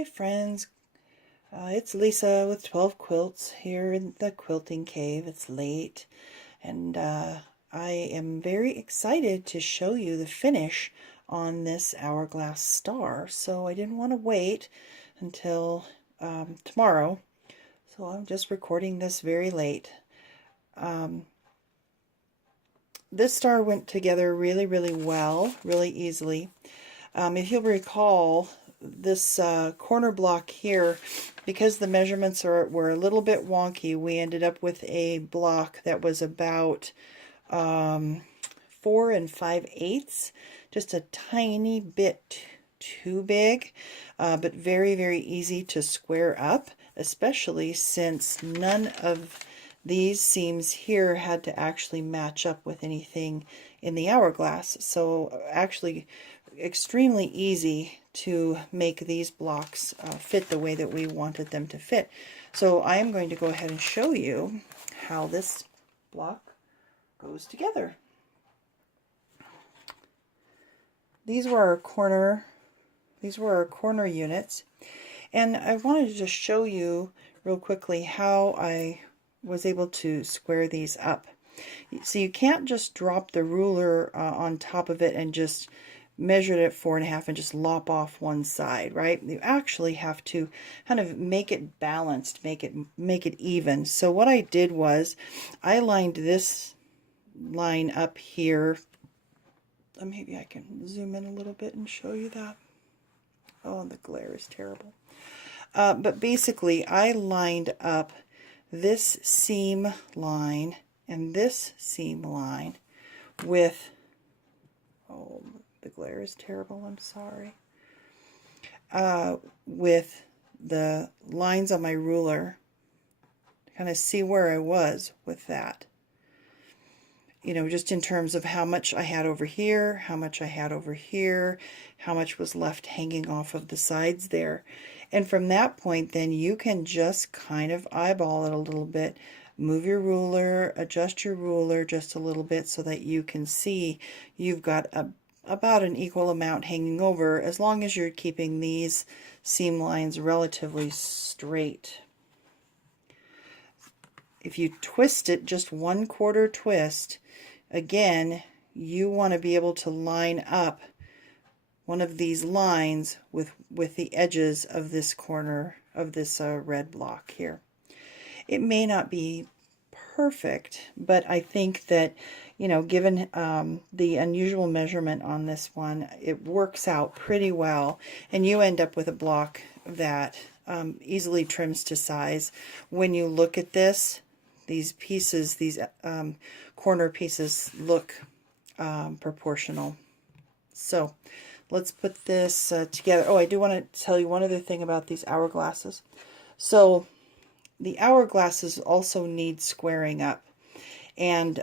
Hi friends, it's Lisa with 12 Quilts here in the quilting cave. It's late and I am very excited to show you the finish on this hourglass star. So I didn't want to wait until tomorrow, so I'm just recording this very late. This star went together really well, really easily. If you'll recall, this corner block here, because the measurements were a little bit wonky, we ended up with a block that was about 4 5/8, just a tiny bit too big, but very easy to square up, especially since none of these seams here had to actually match up with anything in the hourglass. So actually extremely easy to make these blocks fit the way that we wanted them to fit. So I am going to go ahead and show you how this block goes together. These were our corner units, and I wanted to just show you real quickly how I was able to square these up. So you can't just drop the ruler on top of it and just measure it at 4 1/2 and just lop off one side, right? You actually have to kind of make it balanced, make it even. So what I did was I lined this line up here. Maybe I can zoom in a little bit and show you that. Oh, the glare is terrible. But basically I lined up this seam line and this seam line with, oh, the glare is terrible, I'm sorry, with the lines on my ruler to kind of see where I was with that. You know, just in terms of how much I had over here, how much I had over here, how much was left hanging off of the sides there. And from that point, then you can just kind of eyeball it a little bit, move your ruler, adjust your ruler just a little bit so that you can see you've got about an equal amount hanging over, as long as you're keeping these seam lines relatively straight. If you twist it just 1/4 twist, again, you want to be able to line up one of these lines with the edges of this corner of this red block here. It may not be perfect, but I think that, you know, given the unusual measurement on this one, it works out pretty well, and you end up with a block that easily trims to size. When you look at this, these pieces, these corner pieces look proportional. So let's put this together. Oh, I do want to tell you one other thing about these hourglasses. So the hourglasses also need squaring up, and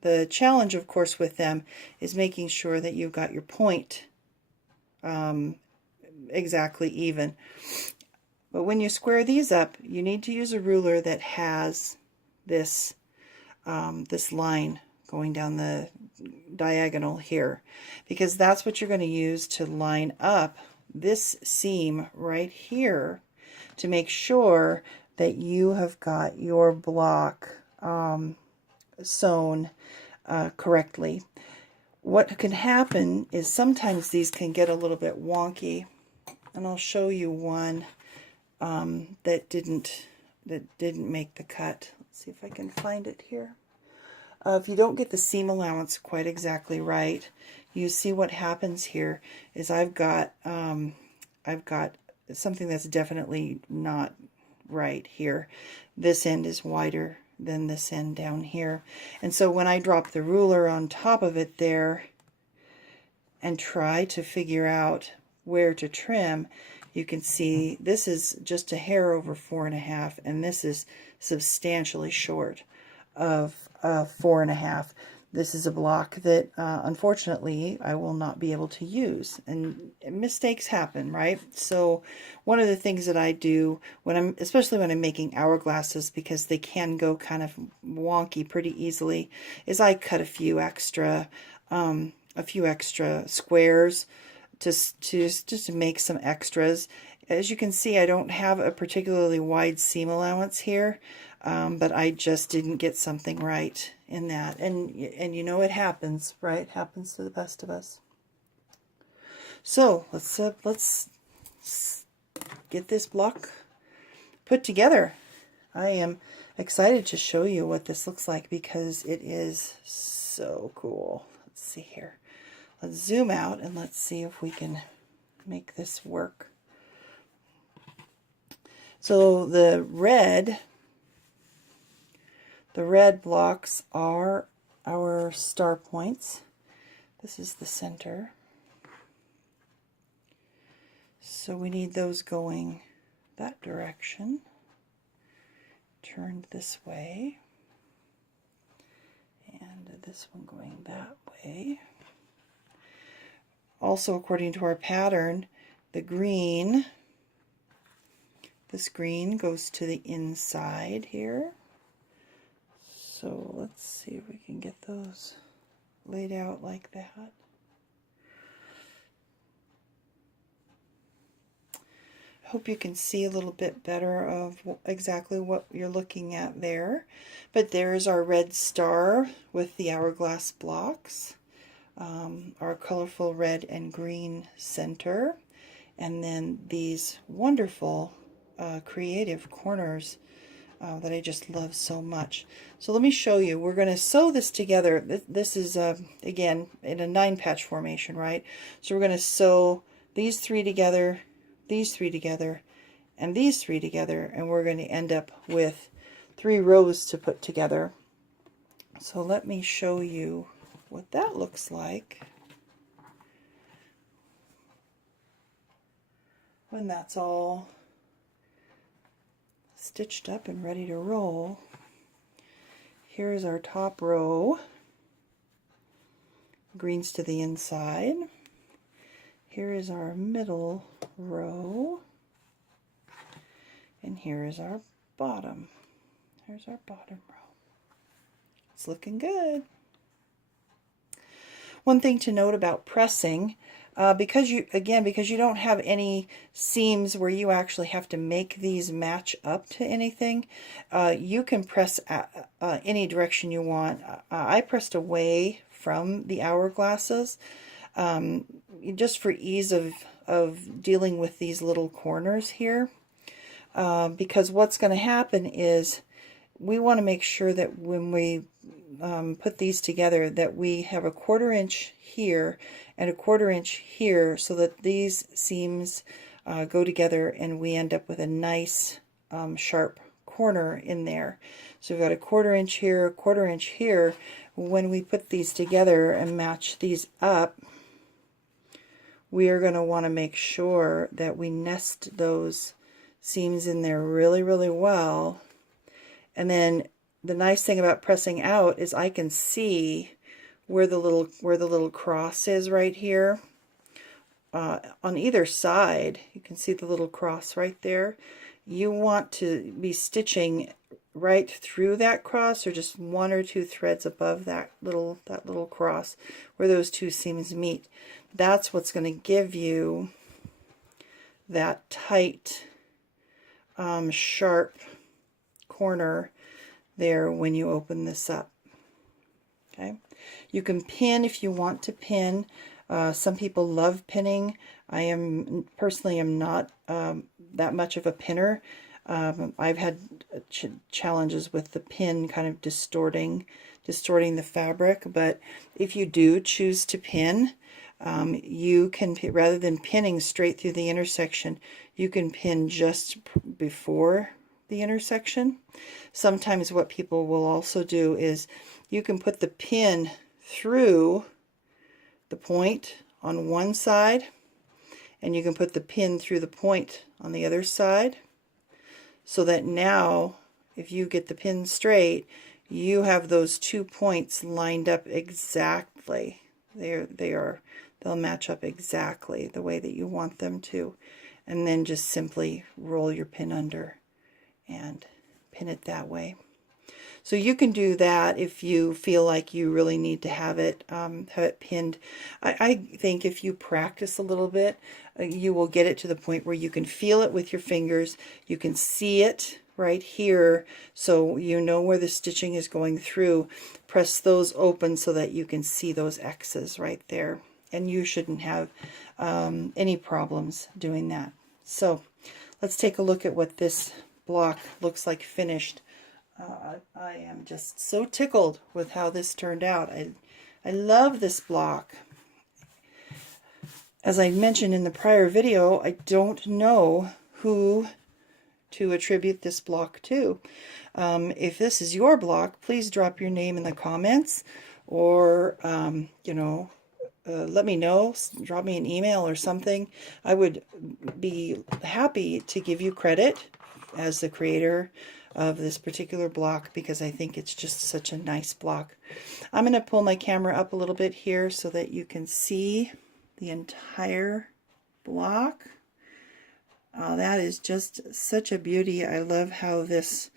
the challenge, of course, with them is making sure that you've got your point exactly even. But when you square these up, you need to use a ruler that has this this line going down the diagonal here, because that's what you're going to use to line up this seam right here to make sure that you have got your block sewn correctly. What can happen is sometimes these can get a little bit wonky, and I'll show you one that didn't make the cut. Let's see if I can find it here. If you don't get the seam allowance quite exactly right, you see what happens here is I've got something that's definitely not right here. This end is wider than this end down here, and so when I drop the ruler on top of it there and try to figure out where to trim, you can see this is just a hair over 4 1/2, and this is substantially short of 4 1/2. This is a block that unfortunately I will not be able to use, and mistakes happen, right? So one of the things that I do when especially when I'm making hourglasses, because they can go kind of wonky pretty easily, is I cut a few extra squares just to make some extras. As you can see, I don't have a particularly wide seam allowance here, but I just didn't get something right in that. And you know, it happens, right? It happens to the best of us. So let's get this block put together. I am excited to show you what this looks like because it is so cool. Let's see here. Let's zoom out and let's see if we can make this work. So the red blocks are our star points. This is the center. So we need those going that direction. Turned this way. And this one going that way. Also, according to our pattern, the green, this green goes to the inside here. So let's see if we can get those laid out like that. I hope you can see a little bit better of exactly what you're looking at there. But there's our red star with the hourglass blocks, our colorful red and green center, and then these wonderful creative corners that I just love so much. So let me show you. We're going to sew this together. This is, again, in a 9-patch formation, right? So we're going to sew these 3 together, these 3 together, and these 3 together, and we're going to end up with 3 rows to put together. So let me show you what that looks like when that's all stitched up and ready to roll. Here's our top row, greens to the inside. Here is our middle row, and here is our bottom. Here's our bottom row. It's looking good. One thing to note about pressing, because you don't have any seams where you actually have to make these match up to anything, you can press any direction you want. I pressed away from the hourglasses just for ease of dealing with these little corners here, because what's going to happen is we want to make sure that when we put these together that we have a 1/4 inch here and a 1/4 inch here, so that these seams go together and we end up with a nice sharp corner in there. So we've got a 1/4 inch here, a 1/4 inch here. When we put these together and match these up, we are going to want to make sure that we nest those seams in there really, really well. And then the nice thing about pressing out is I can see where the little cross is right here. On either side, you can see the little cross right there. You want to be stitching right through that cross, or just 1 or 2 threads above that little cross where those 2 seams meet. That's what's going to give you that tight, sharp corner there when you open this up. Okay, you can pin if you want to pin. Some people love pinning. I personally am not that much of a pinner. I've had challenges with the pin kind of distorting the fabric, but if you do choose to pin, you can, rather than pinning straight through the intersection, you can pin just before the intersection. Sometimes what people will also do is you can put the pin through the point on one side, and you can put the pin through the point on the other side, so that now if you get the pin straight, you have those 2 points lined up exactly. They'll match up exactly the way that you want them to, and then just simply roll your pin under and pin it that way. So you can do that if you feel like you really need to have it pinned. I think if you practice a little bit, you will get it to the point where you can feel it with your fingers. You can see it right here, so you know where the stitching is going through. Press those open so that you can see those X's right there. And you shouldn't have any problems doing that. So let's take a look at what this block looks like finished. I am just so tickled with how this turned out. I love this block. As I mentioned in the prior video, I don't know who to attribute this block to. If this is your block, please drop your name in the comments, or let me know, drop me an email or something. I would be happy to give you credit as the creator of this particular block, because I think it's just such a nice block. I'm going to pull my camera up a little bit here so that you can see the entire block. Oh, that is just such a beauty. I love how this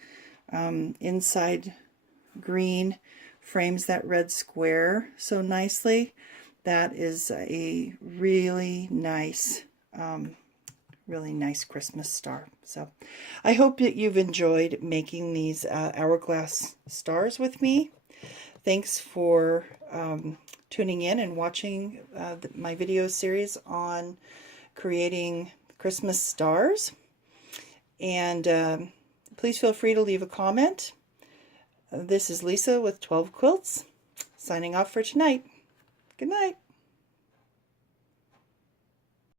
inside green frames that red square so nicely. That is a really nice Christmas star. So I hope that you've enjoyed making these hourglass stars with me. Thanks for tuning in and watching my video series on creating Christmas stars. And please feel free to leave a comment. This is Lisa with 12 Quilts, signing off for tonight. Good night.